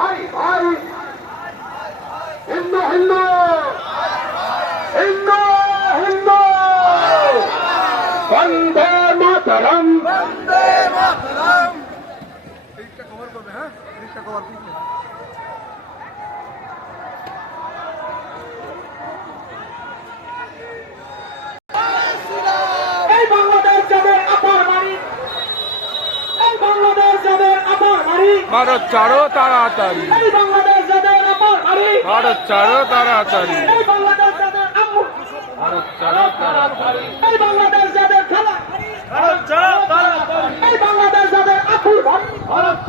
ভাই ভাই হিন্দু হিন্দু হিন্দু হিন্দু বন্দে মাতরম বন্দে মাতরম। এইটা কভার করবে, হ্যাঁ এইটা কভার করবে। এই বাংলাদেশ যাদের আপার বাড়ি, এই বাংলাদেশ যাদের আপার বাড়ি, ভারত ছাড়ো তাড়াতাড়ি, এই বাংলাদেশ যাদের আপার বাড়ি, ভারত ছাড়ো তাড়াতাড়ি, এই বাংলাদেশ যাদের আম্মু, ভারত ছাড়ো তাড়াতাড়ি, এই বাংলাদেশ যাদের খেলা, ভারত ছাড়ো